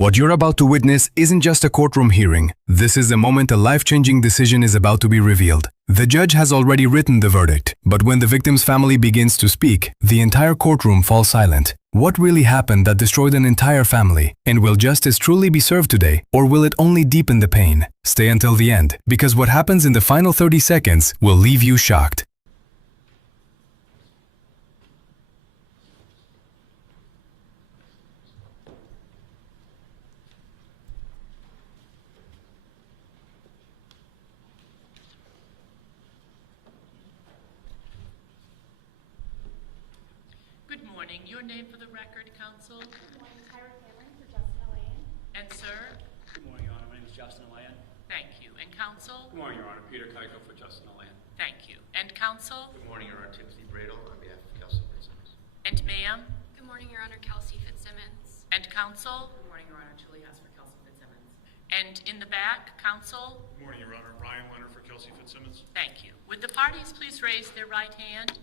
What you're about to witness isn't just a courtroom hearing. This is the moment a life-changing decision is about to be revealed. The judge has already written the verdict, but when the victim's family begins to speak, the entire courtroom falls silent. What really happened that destroyed an entire family? And will justice truly be served today, or will it only deepen the pain? Stay until the end, because what happens in the final 30 seconds will leave you shocked. Good morning. Your name for the record, counsel? Good morning, Tyra Cameron for Justin Elaine. And sir? Good morning, Your Honor. My name is Justin Elaine. Thank you. And counsel? Good morning, Your Honor. Peter Keiko for Justin Elaine. Thank you. And counsel? Good morning, Your Honor. Timothy Bradle on behalf of Kelsey Fitzsimmons. And ma'am? Good morning, Your Honor, Kelsey Fitzsimmons. And counsel? Good morning, Your Honor. Chil for Kelsey Fitzsimmons. And in the back, counsel? Good morning, Your Honor. Ryan Leonard for Kelsey Fitzsimmons. Thank you. Would the parties please raise their right hand?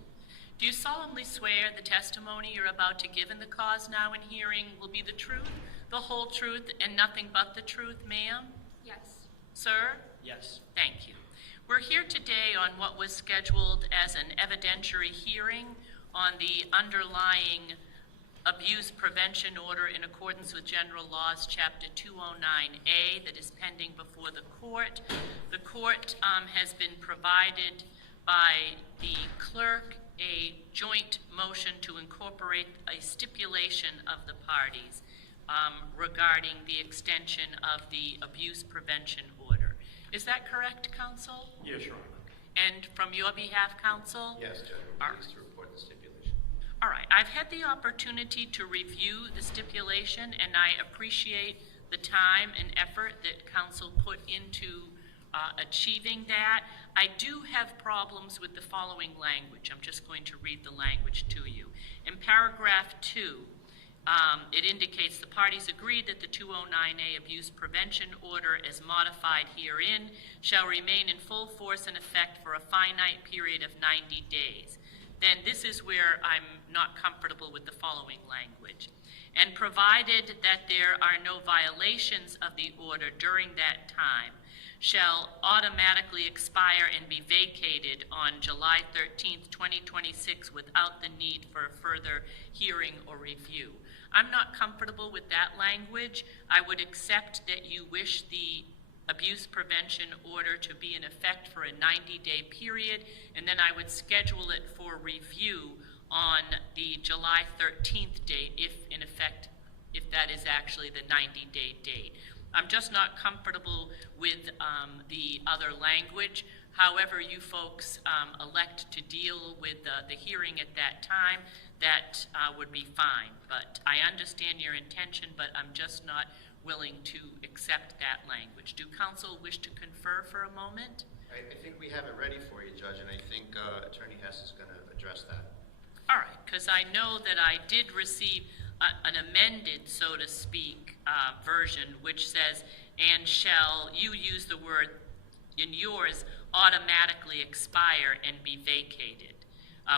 Do you solemnly swear the testimony you're about to give in the cause now in hearing will be the truth, the whole truth, and nothing but the truth, ma'am? Yes. Sir? Yes. Thank you. We're here today on what was scheduled as an evidentiary hearing on the underlying abuse prevention order in accordance with General Laws, Chapter 209A, that is pending before the court. The court has been provided by the clerk a joint motion to incorporate a stipulation of the parties regarding the extension of the abuse prevention order. Is that correct, counsel? Yes, Your Honor. And from your behalf, counsel? Yes, Judge. All I'm pleased to report the stipulation. All right, I've had the opportunity to review the stipulation, and I appreciate the time and effort that counsel put into achieving that. I do have problems with the following language. I'm just going to read the language to you. In paragraph 2, it indicates the parties agreed that the 209A abuse prevention order as modified herein shall remain in full force and effect for a finite period of 90 days. Then this is where I'm not comfortable with the following language. And provided that there are no violations of the order during that time, shall automatically expire and be vacated on July 13th, 2026 without the need for a further hearing or review. I'm not comfortable with that language. I would accept that you wish the abuse prevention order to be in effect for a 90-day period, and then I would schedule it for review on the July 13th date, if that is actually the 90-day date. I'm just not comfortable with the other language. However you folks elect to deal with the hearing at that time, that would be fine. But I understand your intention, but I'm just not willing to accept that language. Do counsel wish to confer for a moment? I think we have it ready for you, Judge, and I think Attorney Hess is going to address that. All right, because I know that I did receive an amended, so to speak, version, which says, and shall, you use the word in yours, automatically expire and be vacated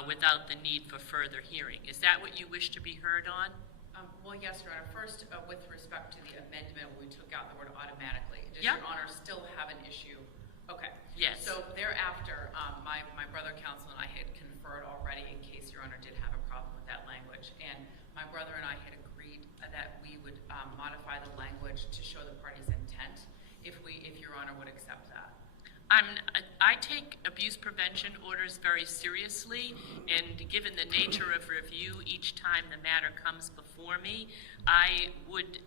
without the need for further hearing. Is that what you wish to be heard on? Well, yes, Your Honor. First, with respect to the amendment, when we took out the word automatically, does Yep. Your Honor still have an issue? Okay. Yes. So thereafter, my brother counsel and I had conferred already in case Your Honor did have a problem with that language. And my brother and I had agreed that we would modify the language to show the party's intent if Your Honor would accept that. I take abuse prevention orders very seriously, and given the nature of review each time the matter comes before me, I would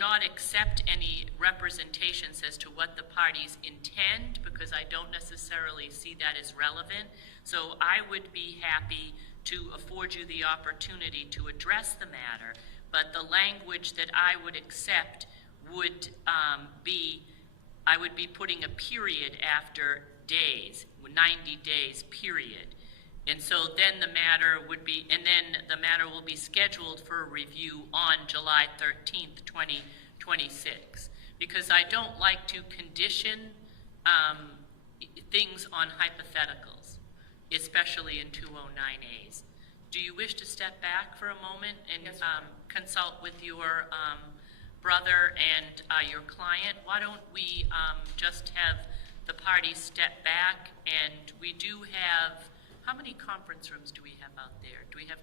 not accept any representations as to what the parties intend, because I don't necessarily see that as relevant. So I would be happy to afford you the opportunity to address the matter, but the language that I would accept would be, I would be putting a period after days, 90 days period. And so then the matter would be, and then the matter will be scheduled for a review on July 13th, 2026. Because I don't like to condition things on hypotheticals, especially in 209As. Do you wish to step back for a moment and Yes, Your Honor. consult with your brother and your client? Why don't we just have the parties step back, and we do have, how many conference rooms do we have out there? Do we have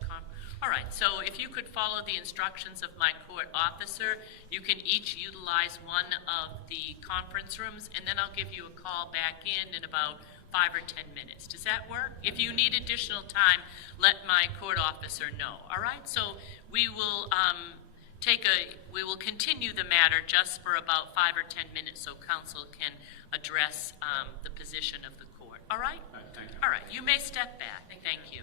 all right, so if you could follow the instructions of my court officer, you can each utilize one of the conference rooms, and then I'll give you a call back in about 5 or 10 minutes. Does that work? If you need additional time, let my court officer know. All right, so we will we will continue the matter just for about 5 or 10 minutes so counsel can address the position of the court. All right? All right, thank you. All right, you may step back. Thank you.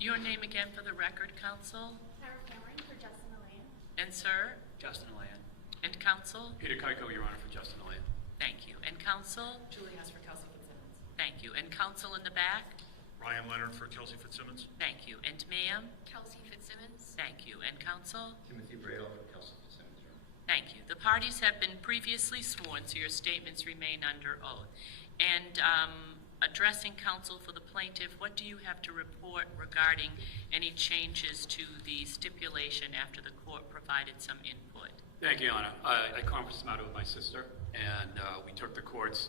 Your name again for the record, counsel? Ira Cameron for Justin Elaine. And sir? Justin Land. And counsel? Peter Keiko, Your Honor, for Justin Land. Thank you. And counsel? Julie Hess for Kelsey Fitzsimmons. Thank you. And counsel in the back? Ryan Leonard for Kelsey Fitzsimmons. Thank you. And ma'am? Kelsey Fitzsimmons. Thank you. And counsel? Timothy Braille for Kelsey Fitzsimmons, Your Honor. Thank you. The parties have been previously sworn, so your statements remain under oath. And addressing counsel for the plaintiff, what do you have to report regarding any changes to the stipulation after the court provided some input? Thank you, Your Honor. I conferenced the matter with my sister, and we took the court's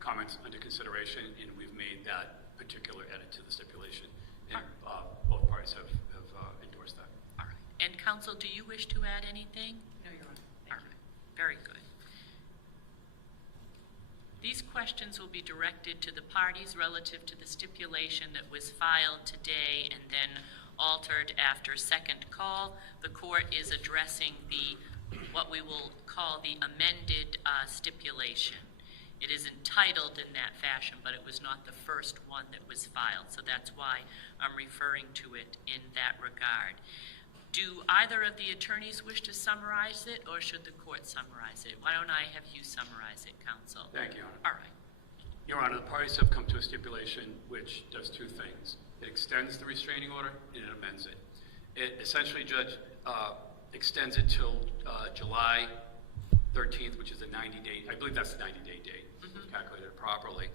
comments under consideration, and we've made that particular edit to the stipulation. And both parties have endorsed that. All right. And counsel, do you wish to add anything? No, Your Honor. All right. Very good. These questions will be directed to the parties relative to the stipulation that was filed today and then altered after second call. The court is addressing what we will call the amended stipulation. It is entitled in that fashion, but it was not the first one that was filed, so that's why I'm referring to it in that regard. Do either of the attorneys wish to summarize it, or should the court summarize it? Why don't I have you summarize it, counsel? Thank you, Your Honor. All right. Your Honor, the parties have come to a stipulation which does two things. It extends the restraining order and it amends it. It essentially, Judge, extends it till July 13th, which is a 90-day, I believe that's the 90-day date, calculated properly.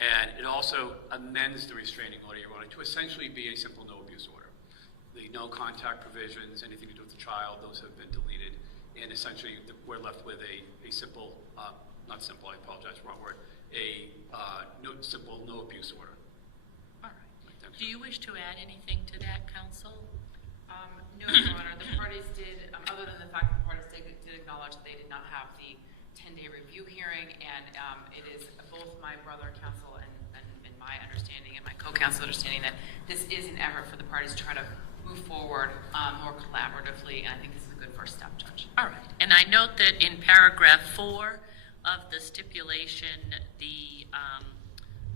And it also amends the restraining order, Your Honor, to essentially be a simple no-abuse order. The no contact provisions, anything to do with the child, those have been deleted. And essentially, we're left with a simple, not simple, I apologize, wrong word, simple no abuse order. All right. Do you wish to add anything to that, counsel? No, Your Honor. The parties did, other than the fact that the parties did acknowledge that they did not have the 10-day review hearing, and it is both my brother, counsel, and my understanding and my co-counsel understanding that this is an effort for the parties to try to move forward more collaboratively, and I think this is a good first step, Judge. All right. And I note that in paragraph 4 of the stipulation, the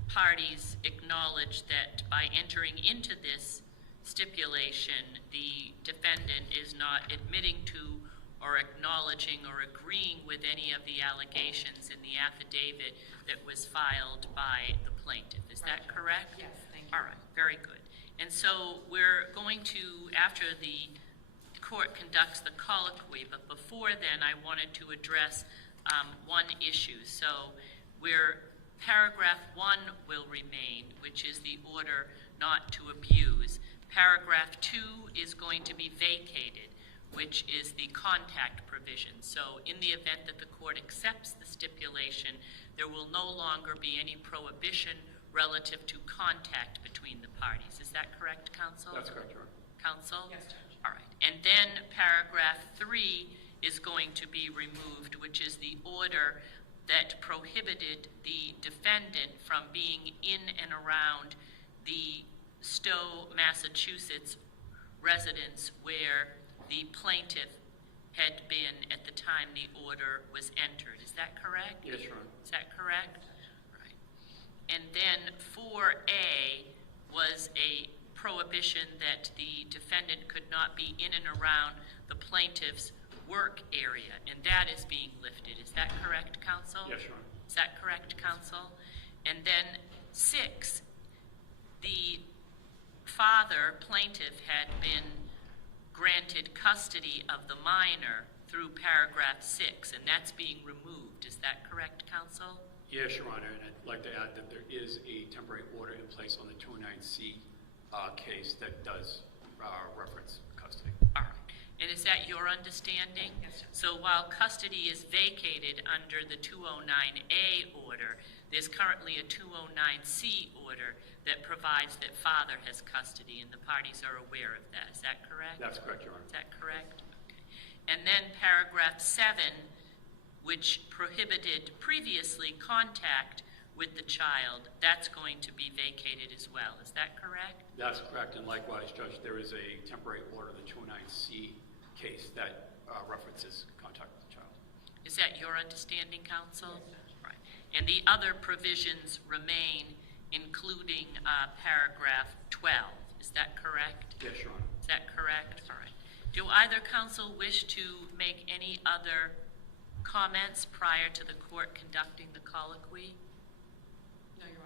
parties acknowledge that by entering into this stipulation, the defendant is not admitting to or acknowledging or agreeing with any of the allegations in the affidavit that was filed by the plaintiff. Is that correct? Yes, thank you. All right, very good. And so we're going to, after the court conducts the colloquy, but before then I wanted to address one issue. So paragraph 1 will remain, which is the order not to abuse. Paragraph 2 is going to be vacated, which is the contact provision. So in the event that the court accepts the stipulation, there will no longer be any prohibition relative to contact between the parties. Is that correct, counsel? That's correct, Your Honor. Counsel? Yes, Judge. All right. And then paragraph 3 is going to be removed, which is the order that prohibited the defendant from being in and around the Stowe, Massachusetts residence where the plaintiff had been at the time the order was entered. Is that correct? Yes, Your Honor. Is that correct? Right. And then 4A was a prohibition that the defendant could not be in and around the plaintiff's work area, and that is being lifted. Is that correct, counsel? Yes, Your Honor. Is that correct, counsel? And then 6, the father, plaintiff, had been granted custody of the minor through paragraph 6, and that's being removed. Is that correct, counsel? Yes, Your Honor, and I'd like to add that there is a temporary order in place on the 209C case that does reference custody. All right. And is that your understanding? Yes, sir. So while custody is vacated under the 209A order, there's currently a 209C order that provides that father has custody, and the parties are aware of that. Is that correct? That's correct, Your Honor. Is that correct? Okay. And then paragraph 7, which prohibited previously contact with the child, that's going to be vacated as well. Is that correct? That's correct, and likewise, Judge, there is a temporary order, the 209C case, that references contact with the child. Is that your understanding, counsel? Right. And the other provisions remain, including paragraph 12. Is that correct? Yes, Your Honor. Is that correct? All right. Do either counsel wish to make any other comments prior to the court conducting the colloquy?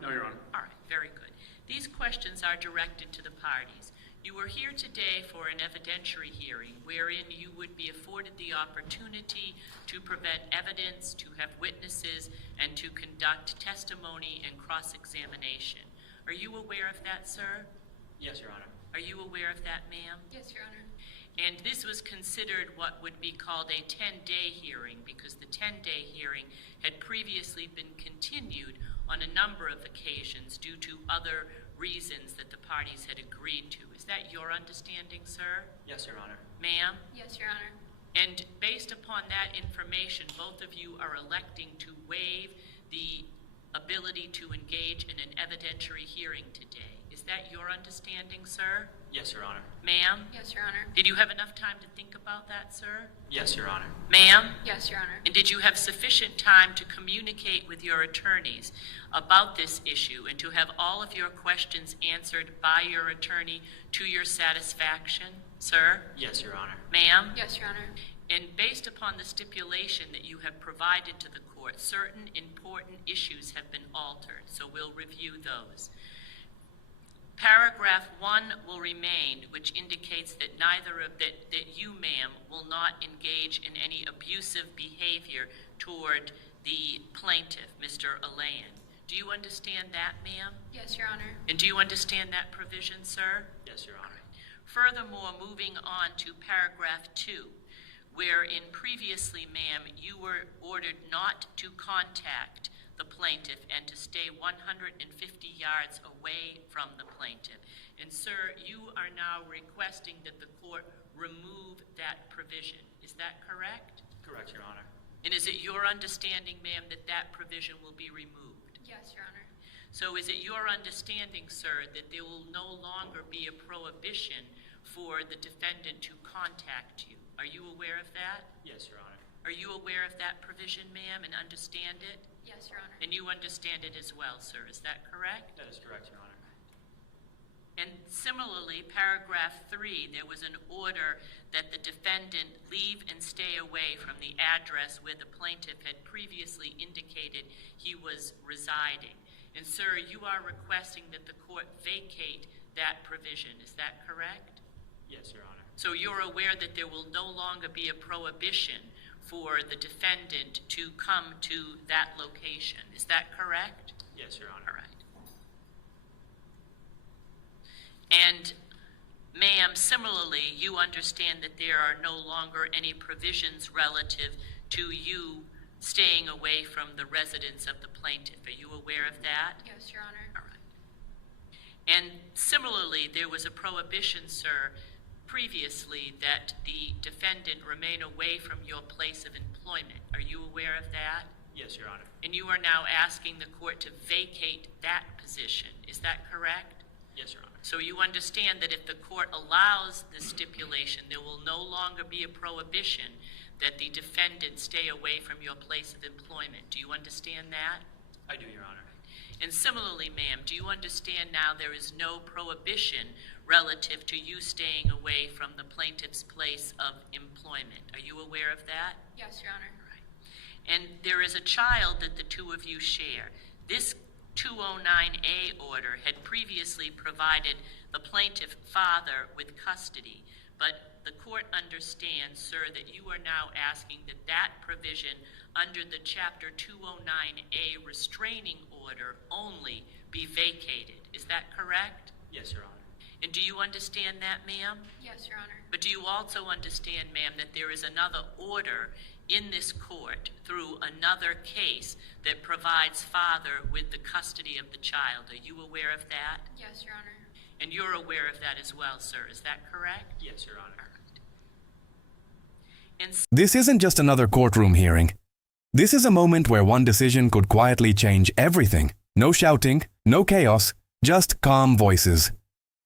No, Your Honor. All right, very good. These questions are directed to the parties. You are here today for an evidentiary hearing wherein you would be afforded the opportunity to prevent evidence, to have witnesses, and to conduct testimony and cross-examination. Are you aware of that, sir? Yes, Your Honor. Are you aware of that, ma'am? Yes, Your Honor. And this was considered what would be called a 10-day hearing because the 10-day hearing had previously been continued on a number of occasions due to other reasons that the parties had agreed to. Is that your understanding, sir? Yes, Your Honor. Ma'am? Yes, Your Honor. And based upon that information, both of you are electing to waive the ability to engage in an evidentiary hearing today. Is that your understanding, sir? Yes, Your Honor. Ma'am? Yes, Your Honor. Did you have enough time to think about that, sir? Yes, Your Honor. Ma'am? Yes, Your Honor. And did you have sufficient time to communicate with your attorneys about this issue and to have all of your questions answered by your attorney to your satisfaction, sir? Yes, Your Honor. Ma'am? Yes, Your Honor. And based upon the stipulation that you have provided to the court, certain important issues have been altered, so we'll review those. Paragraph 1 will remain, which indicates that that you, ma'am, will not engage in any abusive behavior toward the plaintiff, Mr. Alain. Do you understand that, ma'am? Yes, Your Honor. And do you understand that provision, sir? Yes, Your Honor. Furthermore, moving on to paragraph 2, wherein previously, ma'am, you were ordered not to contact the plaintiff and to stay 150 yards away from the plaintiff. And sir, you are now requesting that the court remove that provision. Is that correct? Correct, Your Honor. And is it your understanding, ma'am, that that provision will be removed? Yes, Your Honor. So is it your understanding, sir, that there will no longer be a prohibition for the defendant to contact you? Are you aware of that? Yes, Your Honor. Are you aware of that provision, ma'am, and understand it? Yes, Your Honor. And you understand it as well, sir. Is that correct? That is correct, Your Honor. And similarly, paragraph 3, there was an order that the defendant leave and stay away from the address where the plaintiff had previously indicated he was residing. And sir, you are requesting that the court vacate that provision. Is that correct? Yes, Your Honor. So you're aware that there will no longer be a prohibition for the defendant to come to that location. Is that correct? Yes, Your Honor. All right. And, ma'am, similarly, you understand that there are no longer any provisions relative to you staying away from the residence of the plaintiff. Are you aware of that? Yes, Your Honor. All right. And similarly, there was a prohibition, sir, previously that the defendant remain away from your place of employment. Are you aware of that? Yes, Your Honor. And you are now asking the court to vacate that position. Is that correct? Yes, Your Honor. So you understand that if the court allows this stipulation, there will no longer be a prohibition that the defendant stay away from your place of employment. Do you understand that? I do, Your Honor. And similarly, ma'am, do you understand now there is no prohibition relative to you staying away from the plaintiff's place of employment? Are you aware of that? Yes, Your Honor. And there is a child that the two of you share. This 209A order had previously provided the plaintiff father with custody, But the court understands, sir, that you are now asking that that provision under the Chapter 209A restraining order only be vacated. Is that correct? Yes, Your Honor. And do you understand that, ma'am? Yes, Your Honor. But do you also understand, ma'am, that there is another order in this court through another case that provides father with the custody of the child? Are you aware of that? Yes, Your Honor. And you're aware of that as well, sir. Is that correct? Yes, Your Honor. And This isn't just another courtroom hearing. This is a moment where one decision could quietly change everything. No shouting, no chaos, just calm voices.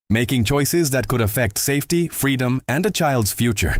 Making choices that could affect safety, freedom, and a child's future.